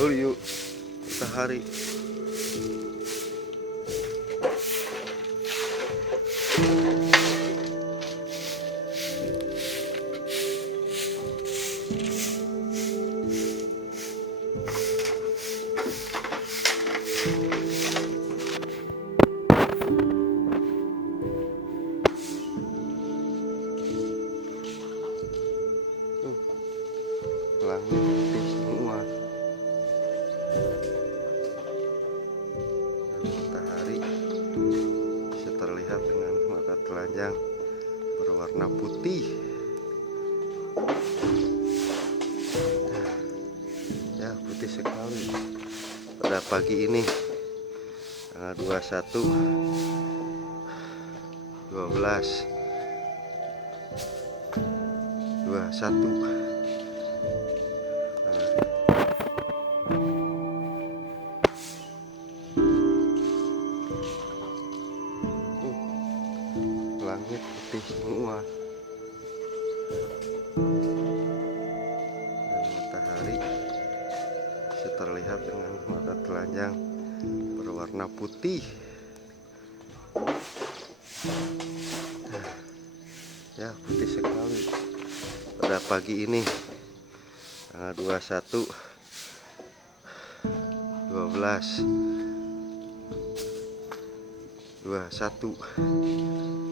Dulu yuk, matahari. Langit putih semua. Dan matahari bisa terlihat dengan mata telanjang berwarna putih. Ya, putih sekali pada pagi ini, tanggal 21 12 21. Langit putih semua dan matahari bisa terlihat dengan mata telanjang berwarna putih. Ya, putih sekali pada pagi ini, tanggal 21 12 21.